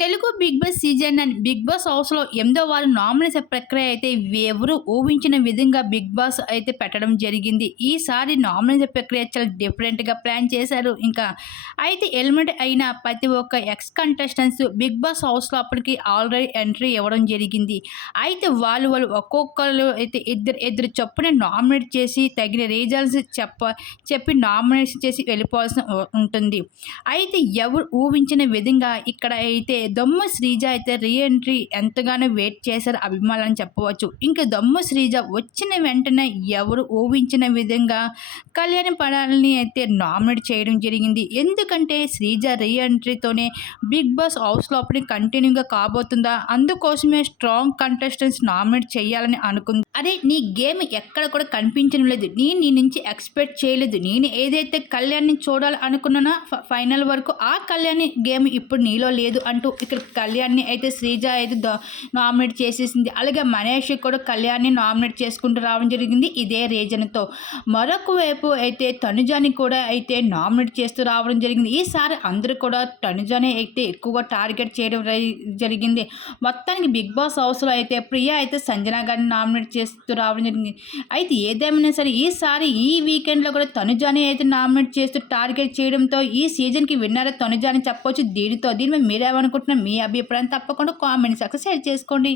Telugu Bigg Boss season and Bigg Boss హౌస్లో ఎనిమిదో వారు నామినేషన్ ప్రక్రియ అయితే ఎవరు ఊహించిన విధంగా బిగ్ బాస్ అయితే పెట్టడం జరిగింది. ఈసారి నామినేషన్ ప్రక్రియ చాలా డిఫరెంట్గా ప్లాన్ చేశారు. ఇంకా అయితే ఎలిమెంట్ అయిన ప్రతి ఒక్క ఎక్స్ కంటెస్టెంట్స్ బిగ్ బాస్ హౌస్లో అప్పటికి ఆల్రెడీ ఎంట్రీ ఇవ్వడం జరిగింది. అయితే వాళ్ళు వాళ్ళు ఒక్కొక్కరు అయితే ఇద్దరు ఇద్దరు చొప్పున నామినేట్ చేసి తగిన రీజన్స్ చెప్ప చెప్పి నామినేషన్ చేసి వెళ్ళిపోవాల్సి ఉంటుంది. అయితే ఎవరు ఊహించిన విధంగా ఇక్కడ అయితే దొమ్మ శ్రీజ అయితే రీఎంట్రీ ఎంతగానో వెయిట్ చేశారు అభిమానులని చెప్పవచ్చు. ఇంకా దొమ్మ శ్రీజ వచ్చిన వెంటనే ఎవరు ఊహించిన విధంగా కళ్యాణ పడాలని అయితే నామినేట్ చేయడం జరిగింది. ఎందుకంటే శ్రీజ రీఎంట్రీతోనే బిగ్ బాస్ హౌస్ లోపలి కంటిన్యూగా కాబోతుందా? అందుకోసమే స్ట్రాంగ్ కంటెస్టెంట్స్ నామినేట్ చేయాలని అనుకుంది. అరే నీ గేమ్ ఎక్కడ కూడా కనిపించడం లేదు. నేను నీ నుంచి ఎక్స్పెక్ట్ చేయలేదు. నేను ఏదైతే కళ్యాణ్ని చూడాలి అనుకున్నానో ఫ- ఫైనల్ వరకు ఆ కళ్యాణి గేమ్ ఇప్పుడు నీలో లేదు అంటూ ఇక్కడ కళ్యాణ్ని అయితే శ్రీజ అయితే నామినేట్ చేసేసింది. అలాగే మనీష్ కూడా కళ్యాణ్ని నామినేట్ చేసుకుంటూ రావడం జరిగింది. ఇదే రీజన్తో మరొక వైపు అయితే తనుజాని కూడా అయితే నామినేట్ చేస్తూ రావడం జరిగింది. ఈసారి అందరూ కూడా తనుజాని అయితే ఎక్కువగా టార్గెట్ చేయడం జరిగింది. మొత్తానికి బిగ్ బాస్ హౌస్లో అయితే ప్రియా అయితే సంజన గారిని నామినేట్ చేస్తూ రావడం జరిగింది. అయితే ఏదేమైనా సరే ఈసారి ఈ వీకెండ్లో కూడా తనుజాని అయితే నామినేట్ చేస్తూ టార్గెట్ చేయడంతో ఈ సీజన్కి విన్నర్ తనుజాని చెప్పొచ్చు. దీనితో దీని మీద మీరేమనుకుంటున్నారు? మీ అభిప్రాయం తప్పకుండా కామెంట్ సెక్షన్ షేర్ చేసుకోండి.